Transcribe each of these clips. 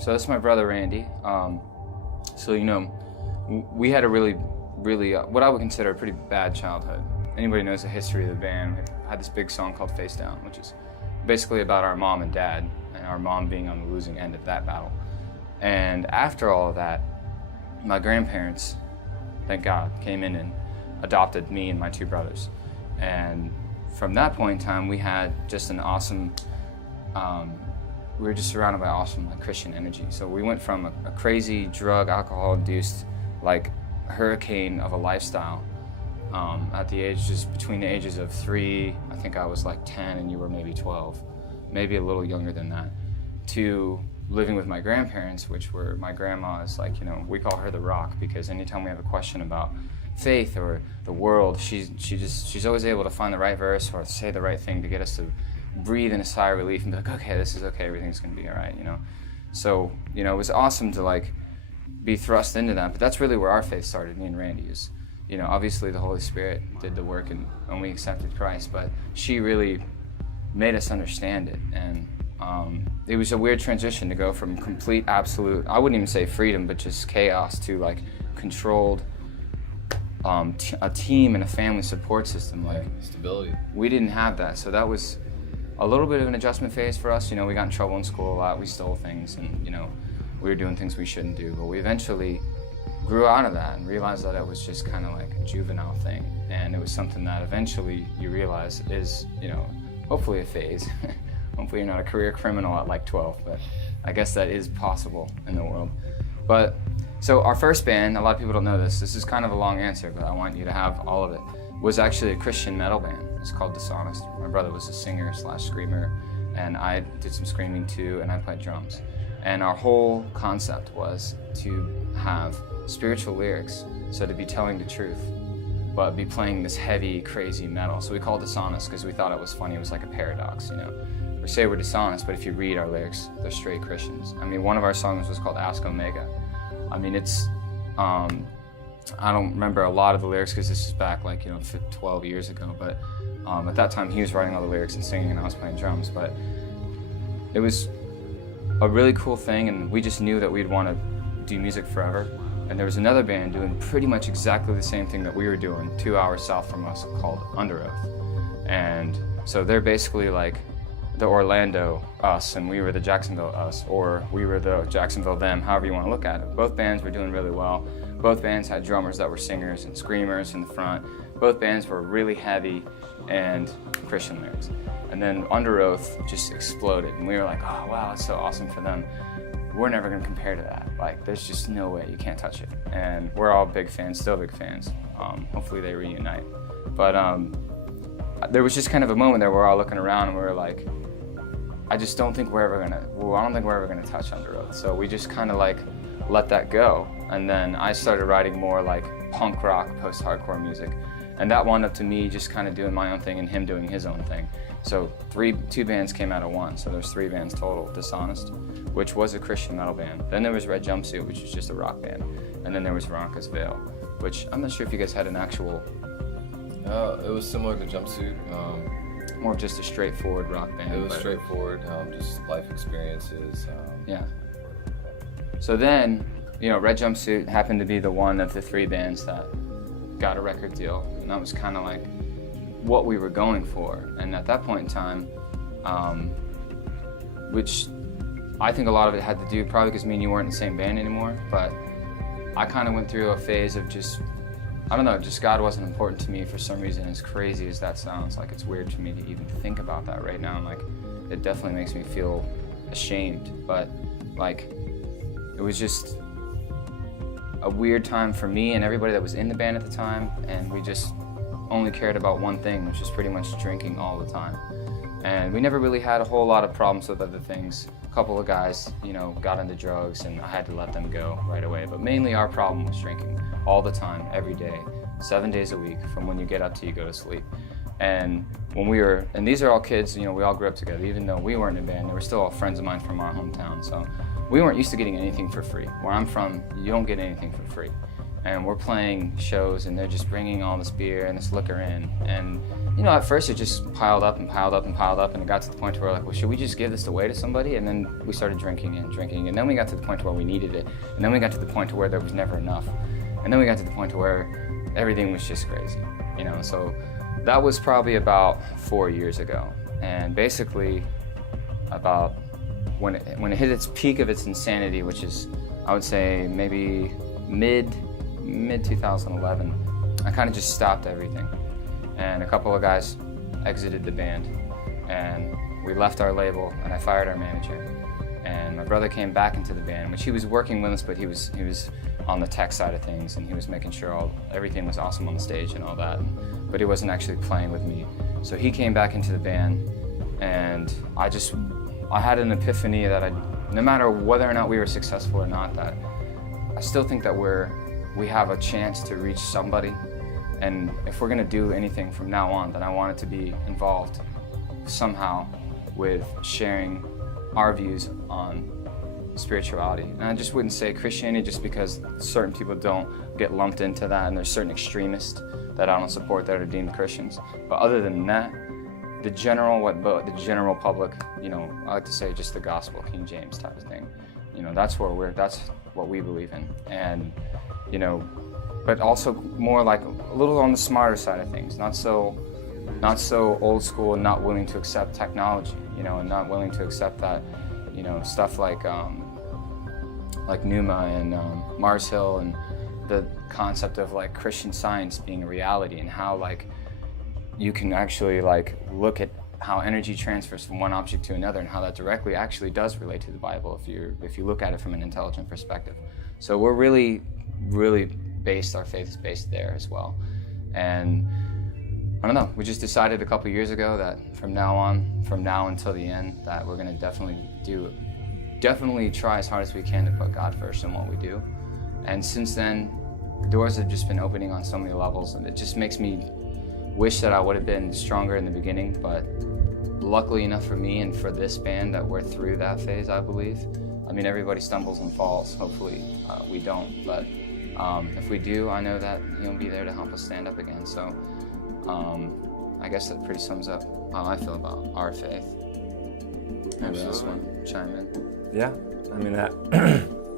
So that's my brother Randy. So you know, we had a really, what I would consider a pretty bad childhood. Anybody knows the history of the band, we had this big song called Face Down, which is basically about our mom and dad, and our mom being on the losing end of that battle. And after all of that, my grandparents, thank God, came in and adopted me and my two brothers. And from that point in time, we had just an awesome, we were just surrounded by awesome like Christian energy. So we went from a crazy drug, alcohol-induced, like hurricane of a lifestyle at the age, just between the ages of 3, I think I was like 10 and you were maybe 12, maybe a little younger than that, to living with my grandparents, which were, my grandma is like, you know, we call her the rock, because anytime we have a question about faith or the world, she's always able to find the right verse or say the right thing to get us to breathe in a sigh of relief and be like, okay, this is okay, everything's gonna be all right, you know? So, you know, it was awesome to like be thrust into that, but that's really where our faith started, me and Randy, is, you know, obviously the Holy Spirit did the work and we accepted Christ, but she really made us understand it. And it was a weird transition to go from complete, absolute, I wouldn't even say freedom, but just chaos, to like controlled a team and a family support system. Like stability. We didn't have that, so that was a little bit of an adjustment phase for us. You know, we got in trouble in school a lot, we stole things, and you know, we were doing things we shouldn't do, but we eventually grew out of that and realized that it was just kind of like a juvenile thing, and it was something that eventually you realize is, you know, hopefully a phase. Hopefully you're not a career criminal at like 12, but I guess that is possible in the world. But so our first band, a lot of people don't know this is kind of a long answer, but I want you to have all of it, was actually a Christian metal band. It's called Dishonest. My brother was a singer / screamer, and I did some screaming too, and I played drums. And our whole concept was to have spiritual lyrics, so to be telling the truth, but be playing this heavy, crazy metal. So we called it Dishonest because we thought it was funny. It was like a paradox, you know. We say we're dishonest, but if you read our lyrics, they're straight Christians. I mean, one of our songs was called Ask Omega. I mean, it's, I don't remember a lot of the lyrics because this is back like, you know, 12 years ago, but at that time he was writing all the lyrics and singing and I was playing drums, but it was a really cool thing, and we just knew that we'd want to do music forever. And there was another band doing pretty much exactly the same thing that we were doing 2 hours south from us, called Under Oath. And so they're basically like the Orlando us, and we were the Jacksonville us, or we were the Jacksonville them, however you want to look at it. Both bands were doing really well. Both bands had drummers that were singers and screamers in the front. Both bands were really heavy and Christian lyrics. And then Under Oath just exploded, and we were like, oh wow, that's so awesome for them. We're never gonna compare to that. Like, there's just no way, you can't touch it. And we're all big fans, still big fans. Hopefully they reunite. But there was just kind of a moment there where we're all looking around and we were like, I just don't think we're ever gonna, well, I don't think we're ever gonna touch Under Oath. So we just kind of like let that go. And then I started writing more like punk rock, post-hardcore music. And that wound up to me just kind of doing my own thing and him doing his own thing. So two bands came out of one, so there's 3 bands total. Dishonest, which was a Christian metal band. Then there was Rej Jumpsuit, which was just a rock band. And then there was Veronica's Veil, which I'm not sure if you guys had an actual... It was similar to Jumpsuit. More just a straightforward rock band. It was straightforward, just life experiences. Yeah. So then, you know, Rej Jumpsuit happened to be the one of the 3 bands that got a record deal, and that was kind of like what we were going for. And at that point in time, which I think a lot of it had to do probably because me and you weren't in the same band anymore, but I kind of went through a phase of just, I don't know, just God wasn't important to me for some reason. As crazy as that sounds, like it's weird for me to even think about that right now. Like, it definitely makes me feel ashamed, but like, it was just a weird time for me and everybody that was in the band at the time, and we just only cared about one thing, which is pretty much drinking all the time. And we never really had a whole lot of problems with other things. A couple of guys, you know, got into drugs and I had to let them go right away, but mainly our problem was drinking all the time, every day, 7 days a week, from when you get up to you go to sleep. And when we were, and these are all kids, you know, we all grew up together, even though we weren't in a band, they were still all friends of mine from our hometown. So we weren't used to getting anything for free. Where I'm from, you don't get anything for free. and we're playing shows, and they're just bringing all this beer and this liquor in. And you know, at first it just piled up and piled up and piled up, and it got to the point where we're like, well, should we just give this away to somebody? And then we started drinking, and then we got to the point where we needed it, and then we got to the point where there was never enough, and then we got to the point where everything was just crazy, you know. So that was probably about 4 years ago, and basically about when it hit its peak of its insanity, which is, I would say, maybe mid 2011, I kind of just stopped everything. And a couple of guys exited the band, and we left our label, and I fired our manager. And my brother came back into the band, which he was working with us, but he was on the tech side of things, and he was making sure everything was awesome on the stage and all that, but he wasn't actually playing with me. So he came back into the band, and I had an epiphany that no matter whether or not we were successful or not, that I still think that we have a chance to reach somebody. And if we're gonna do anything from now on, then I want it to be involved somehow with sharing our views on spirituality. And I just wouldn't say Christianity just because certain people don't get lumped into that, and there's certain extremists that I don't support that are deemed Christians. But other than that, the general public, you know, I like to say just the gospel, King James type of thing. You know, that's what we believe in. And, you know, but also more like a little on the smarter side of things, not so old school and not willing to accept technology, you know, and not willing to accept that, you know, stuff like Numa and Mars Hill, and the concept of like Christian Science being a reality, and how like you can actually like look at how energy transfers from one object to another, and how that directly actually does relate to the Bible if you look at it from an intelligent perspective. So we're really our faith is based there as well. And I don't know, we just decided a couple years ago that from now until the end, that we're gonna definitely try as hard as we can to put God first in what we do. And since then, the doors have just been opening on so many levels, and it just makes me wish that I would have been stronger in the beginning, but luckily enough for me and for this band that we're through that phase, I believe. I mean, everybody stumbles and falls. Hopefully we don't, but if we do, I know that He'll be there to help us stand up again. So I guess that pretty sums up how I feel about our faith. Maybe else want to chime in? Yeah, I mean, that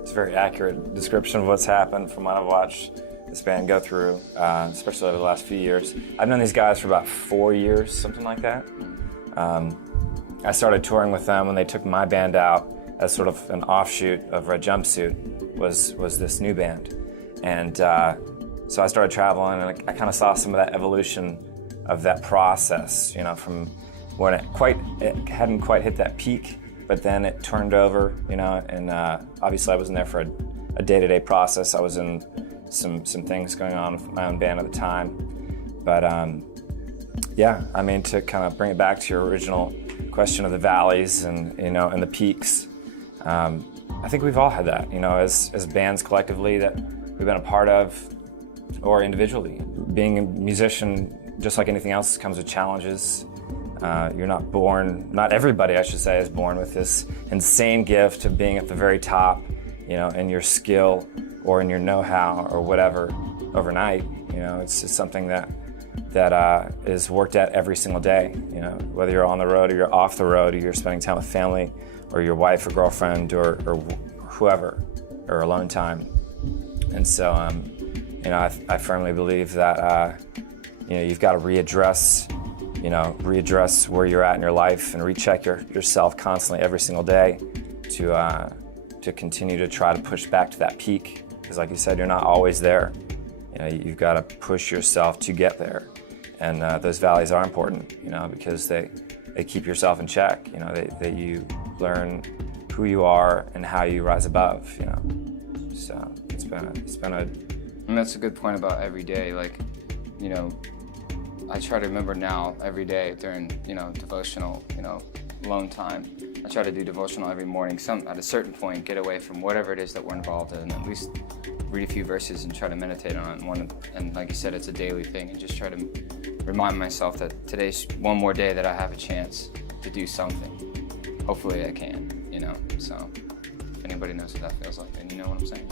it's a very accurate description of what's happened from what I've watched this band go through, especially over the last few years. I've known these guys for about 4 years, something like that. I started touring with them when they took my band out as sort of an offshoot of Rej Jumpsuit, was this new band. And so I started traveling, and I kind of saw some of that evolution of that process, you know, from when it hadn't quite hit that peak, but then it turned over, you know, and obviously I wasn't there for a day-to-day process. I was in some things going on with my own band at the time. But yeah, I mean, to kind of bring it back to your original question of the valleys and, you know, and the peaks, I think we've all had that, you know, as bands collectively that we've been a part of, or individually. Being a musician, just like anything else, comes with challenges. You're not born, not everybody, I should say, is born with this insane gift of being at the very top, you know, in your skill or in your know-how or whatever overnight. You know, it's just something that is worked at every single day, you know, whether you're on the road or you're off the road, or you're spending time with family or your wife or girlfriend or whoever, or alone time. And so, you know, I firmly believe that, you know, you've got to readdress where you're at in your life and recheck yourself constantly every single day to continue to try to push back to that peak. Because like you said, you're not always there. You know, you've got to push yourself to get there. And those valleys are important, you know, because they keep yourself in check. You know, that you learn who you are and how you rise above, you know. So it's been a... And that's a good point about every day. Like, you know, I try to remember now every day during, you know, devotional, you know, alone time. I try to do devotional every morning. At a certain point, get away from whatever it is that we're involved in, and at least read a few verses and try to meditate on it. And like you said, it's a daily thing, and just try to remind myself that today's one more day that I have a chance to do something. Hopefully I can, you know. So if anybody knows what that feels like, then you know what I'm saying.